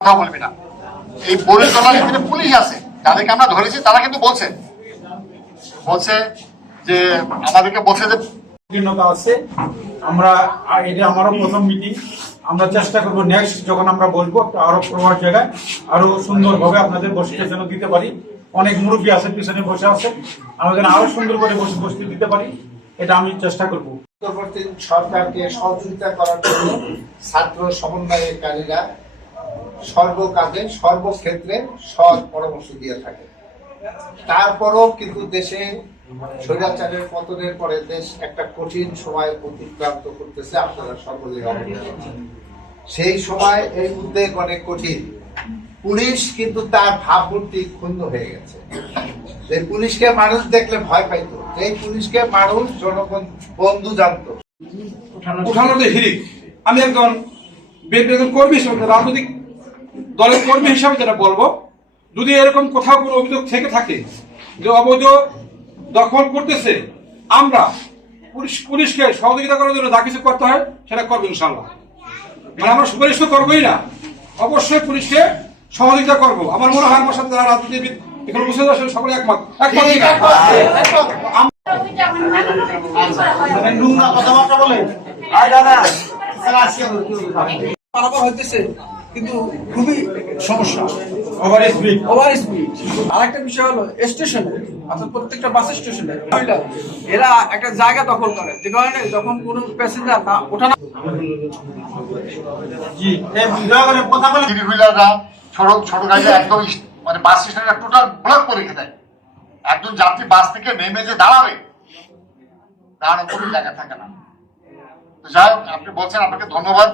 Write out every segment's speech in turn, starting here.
কথা বলবি না। এই পরিচালনার এখানে পুলিশ আছে যাদেরকে আমরা ধরেছি তারা কিন্তু বলছে। বলছে যে আমাদেরকে বলছে যে আছে। আমরা এটা আমারও প্রথম মিটিং আমরা চেষ্টা করব নেক্সট যখন আমরা বসবো আরও প্রভাব জায়গায় আরও সুন্দরভাবে আপনাদের বসতে যেন দিতে পারি। অনেক মুরব্বী আছে পিছনে বসে আছে। আমরা যেন আরও সুন্দর করে বসে বসতে দিতে পারি। এটা আমি চেষ্টা করব। সরকারকে সহযোগিতা করার জন্য ছাত্র সমন্বয়কারীরা সর্বকাজে সর্বক্ষেত্রে সৎ পরামর্শ দিয়ে থাকে। তারপরও কিন্তু দেশে স্বৈরাচারের পতনের পরে দেশ একটা কঠিন সময় অতিক্রান্ত করতেছে আপনারা অবগত সেই সময় এই উদ্বেগ অনেক কঠিন। পুলিশ কিন্তু তার ভাবমূর্তি ক্ষুণ্ণ হয়ে গেছে। যে পুলিশকে মানুষ দেখলে ভয় পাইতো, যে পুলিশকে মানুষ জনগণ বন্ধু জানতো। উঠানোতে হিরিক আমি একজন বিএনপি একজন কর্মী রাজনৈতিক দলের কর্মী হিসাবে যেটা বলব যদি এরকম কোথাও কোনো অভিযোগ থেকে থাকে যে অবৈধ দখল করতেছে আমরা পুলিশ পুলিশকে সহযোগিতা করার জন্য যা কিছু করতে হয় সেটা করব ইনশাল্লাহ মানে আমরা সুপারিশ তো করবোই না। অবশ্যই পুলিশকে সহযোগিতা করব। আমার মনে হয় আমার সাথে যারা রাজনীতিবিদ এখানে বসে আছে সকলে একমত। একমত কথাবার্তা বলে? কিন্তু খুবই সমস্যা। ওভার স্পিড ওভার স্পিড আর একটা বিষয় হলো স্টেশনে অর্থাৎ প্রত্যেকটা বাস স্টেশনে এরা একটা জায়গা দখল করে। যে কারণে যখন কোনো প্যাসেঞ্জার না ওঠানো জি এই দয়া করে কথা বলে। থ্রি হুইলাররা ছোট ছোট গাড়িটা একদম মানে বাস স্টেশনটা টোটাল ব্লক করে রেখে দেয়। একজন যাত্রী বাস থেকে নেমে যে দাঁড়াবে দাঁড়ানোর কোনো জায়গা থাকে না। তো যাই হোক, আপনি বলছেন আপনাকে ধন্যবাদ।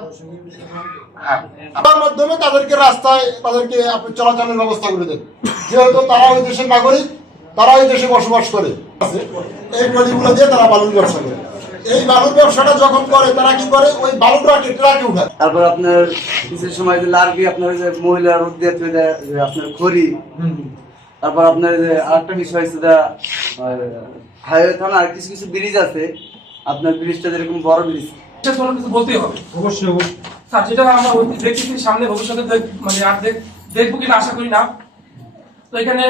তার মাধ্যমে তাদেরকে রাস্তায় তাদেরকে আপনি চলাচলের ব্যবস্থা করে দেন। যেহেতু তারা ওই দেশের নাগরিক তারা ওই দেশে বসবাস করে। এই গলিগুলো দিয়ে তারা বালুর ব্যবসা করে। এই বালুর ব্যবসাটা যখন করে তারা কি করে? ওই বালুটাকে ট্রাকে উঠায় তারপর আপনার কিছু সময় যে লার্গি আপনার ওই যে মহিলা রোদ দিয়ে চলে যায়, আপনার খড়ি। তারপর আপনার যে আরেকটা বিষয় হচ্ছে যে হাইওয়ে থানা আর কিছু কিছু ব্রিজ আছে। আপনার ব্রিজটা যেরকম বড় ব্রিজ। কোনো কিছু বলতেই হবে। অবশ্যই অবশ্যই। স্যার যেটা আমরা দেখতেছি সামনে ভবিষ্যতে মানে আর দেখব কিনা আশা করি না। তো এখানে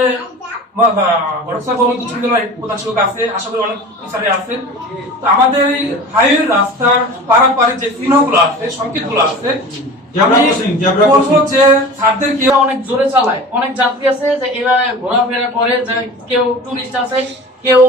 প্রধান শিক্ষক আছে আশা করি অনেক স্যারে আছে। তো আমাদের এই হাইওয়ে রাস্তার পারাপারে যে চিহ্নগুলো আছে সংকেতগুলো আছে Zebra আমি crossing, zebra বলব crossing। যে স্যারদেরকে কেউ অনেক জোরে চালায়। অনেক যাত্রী আছে যে এভাবে ঘোরাফেরা করে যে কেউ টুরিস্ট আছে কেউ